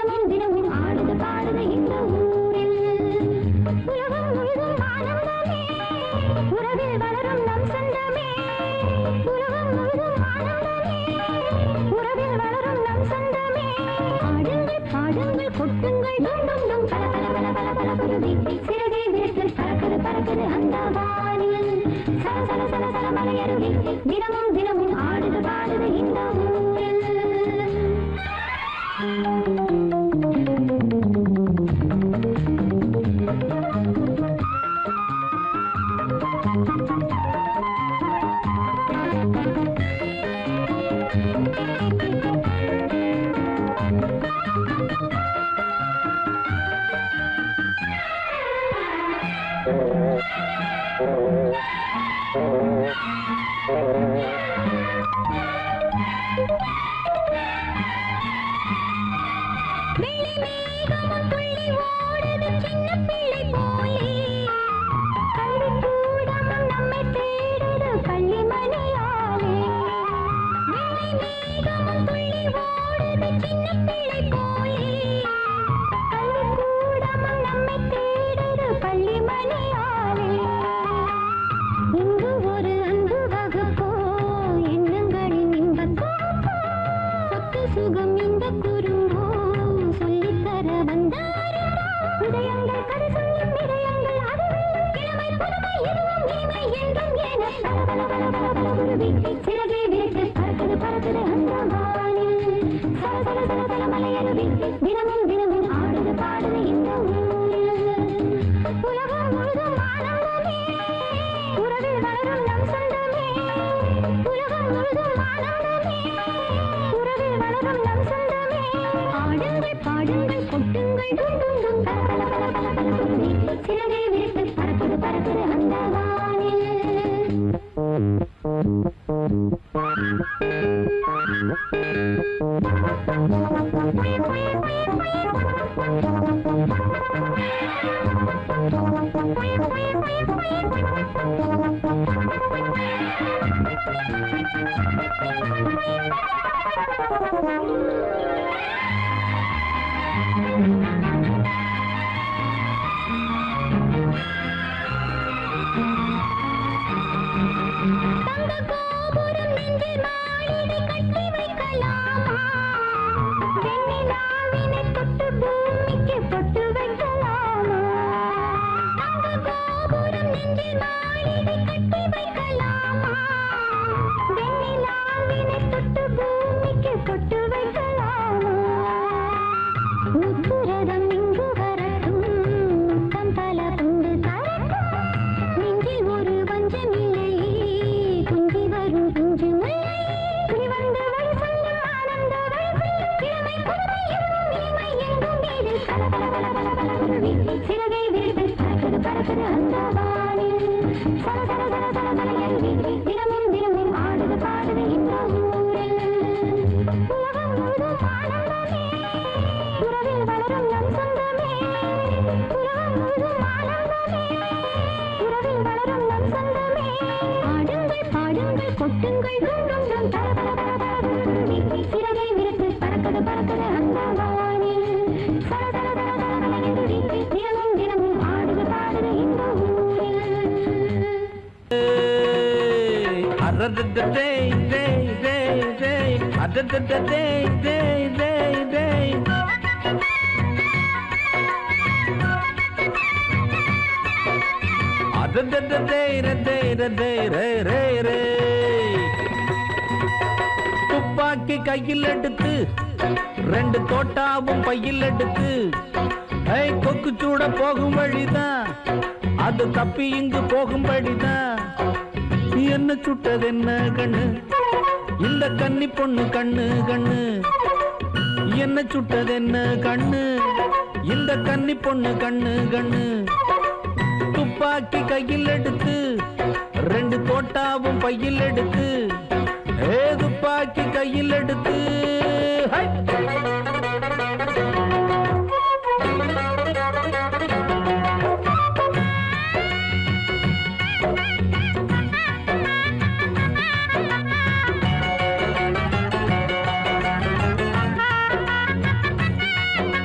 தினமும் தினமும் ஆடுது பாடுது இந்த ஊரில் உலகம் முழுதும் ஆனந்தமே உறவில் வளரும் நம் சொந்தமே உலகம் முழுதும் ஆனந்தமே உறவில் வளரும் நம் சொந்தமே ஆடுங்கள் பாடுங்கள் கொட்டுங்கள் டும் டும் டும் பல பல பல பல பல குருவி சிறகை விரித்து பறக்குது பறக்குது அந்த வானில் சல சல சல சல மலையருவி தினமும் தினமும் ஆடுது பாடுது இந்த ஊரில் தினமும் தினமும் ஆடுது பாடுது இந்த ஊரில் உலகம் முழுதும் ஆனந்தமே உறவில் வளரும் நம் சொந்தமே உலகம் முழுதும் ஆனந்தமே உறவில் வளரும் நம் சொந்தமே ஆடுங்கள் பாடுங்கள் கொட்டுங்கள் டும் டும் டும் பல பல பல பல பல குருவி சிறகை விரித்து பறக்குது பறக்குது அந்த வானில் சிறகை விரித்து பறக்குது பறக்குது அந்த வானில் சல சல சல சல மலையருவி தினமும் தினமும் ஆடுது பாடுது இந்த ஊரில் உலகம் முழுதும் ஆனந்தமே உறவில் வளரும் நம் சொந்தமே உலகம் முழுதும் ஆனந்தமே உறவில் வளரும் நம் சொந்தமே ஆடுங்கள் பாடுங்கள் கொட்டுங்கள் டும் டும் டும் பல பல பல பல குருவி சிறகை விரித்து பறக்குது பறக்குது அந்த வானில் சல சல சல சல மலையருவி தினமும் தினமும் ஆடுது பாடுது இந்த ஊரில் துப்பாக்கி கையில் எடுத்து ரெண்டு தோட்டாவும் பையில் எடுத்து கொக்கு சூட போகும் வழிதான் அது தப்பி இங்கு போகும் வழிதான் என்ன சுட்டது என்ன கண்ணு இந்த கன்னி பொண்ணு கண்ணு கண்ணு என்ன சுட்டது என்ன கண்ணு இந்த கன்னி பொண்ணு கண்ணு கண்ணு துப்பாக்கி கையில் எடுத்து ரெண்டு தோட்டாவும் பையில் எடுத்து துப்பாக்கி கையில் எடுத்து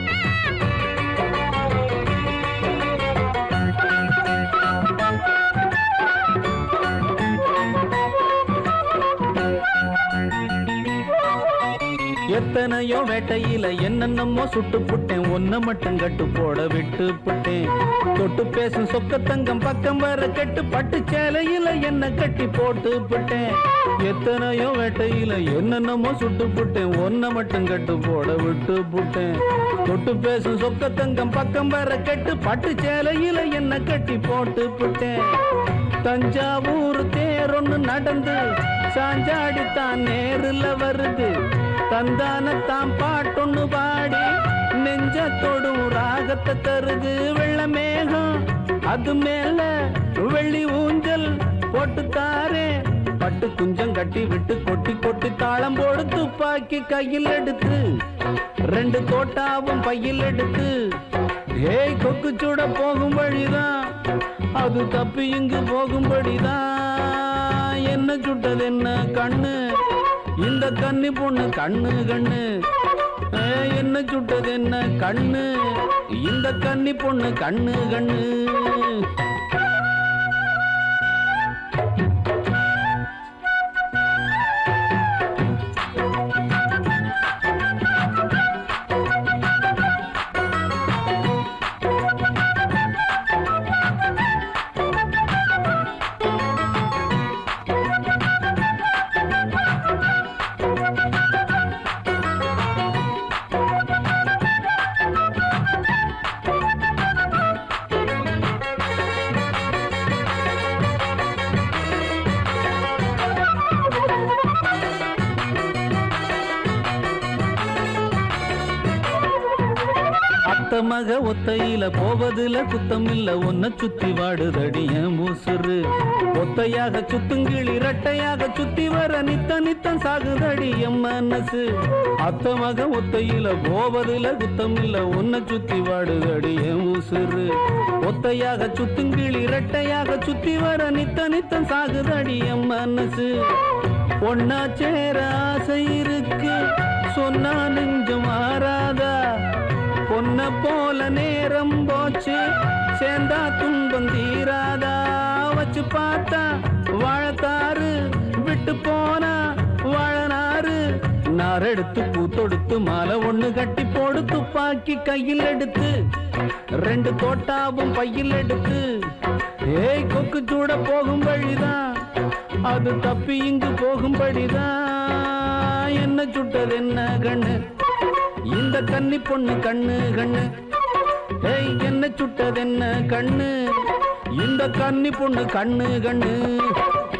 எத்தனையோ வேட்டையில என்னென்னமோ சுட்டு புட்டேன், ஒன்ன மட்டும் கட்டு போட விட்டு புட்டேன். தொட்டு பேசும் சொக்க தங்கம் பக்கம் வர கெட்டு பட்டு சேலையில என்ன கட்டி போட்டு புட்டேன். எத்தனையோ வேட்டையில என்னென்னமோ சுட்டு புட்டேன், ஒன்ன மட்டும் கட்டு போட விட்டு புட்டேன். தொட்டு பேசும் சொக்க தங்கம் பக்கம் வர கெட்டு பட்டு சேலையில என்ன கட்டி போட்டு புட்டேன். தஞ்சாவூர் தேரொன்னு நடந்து சாஞ்சாடித்தான் நேருல வருது, தந்தானத்தான் பாட்டொன்னு பாடி நெஞ்சத்தோடும் ராகத்தை தருது. வெள்ள மேகம் அது மேல வெள்ளி ஊஞ்சல் போட்டு தாரே, பட்டு குஞ்சம் கட்டி விட்டு கொட்டி கொட்டி தாளம் போடு. துப்பாக்கி கையில் எடுத்து ரெண்டு தோட்டாவும் பையில் எடுத்து, ஏய் கொக்கு சூட போகும் வழிதான் அது தப்பி இங்கு போகும்படிதான். என்ன சுட்டது என்ன கண்ணு இந்த கன்னி பொண்ணு கண்ணு கண்ணு, என்ன சுட்டது என்ன கண்ணு இந்த கன்னி பொண்ணு கண்ணு கண்ணு. மக ஒத்தையில போவதுல குத்தம் இல்ல, ஒன்ன சுத்தி வாடுதடி என் மூசுரு. ஒத்தையாக சுத்துங்கிளி இரட்டையாக சுத்தி வர நித்த நித்தம் சாகுதடி என் மனசு. அத்த மக ஒத்தையில போவதுல குத்தம் இல்ல, ஒன்ன சுத்தி வாடுதடி என் மூசுரு. ஒத்தையாக சுத்துங்கிளி இரட்டையாக சுத்தி வர நித்த நித்தம் சாகுதடி என் மனசு. ஒன்னா சேர ஆசை இருக்கு சொன்னா நெஞ்சம் மாறாதா, பொன்ன போல நேரம் போச்சு சேர்ந்தா துன்பம் தீராதா. வச்சு பார்த்தா வாழத்தாறு விட்டு போனா வாழனாறு, நாரெடுத்து பூத்தொடுத்து மாலை ஒண்ணு கட்டி போடு. துப்பாக்கி கையில் எடுத்து ரெண்டு தோட்டாவும் பையில் எடுத்து, ஏய் கொக்கு சூட போகும் வழிதான் அது தப்பி இங்கு போகும்படிதான். என்ன சுட்டது என்ன கண்ணு இந்த கன்னி பொண்ணு கண்ணு கண்ணு, ஏய் என்ன சுட்டது என்ன கண்ணு இந்த கன்னி பொண்ணு கண்ணு கண்ணு.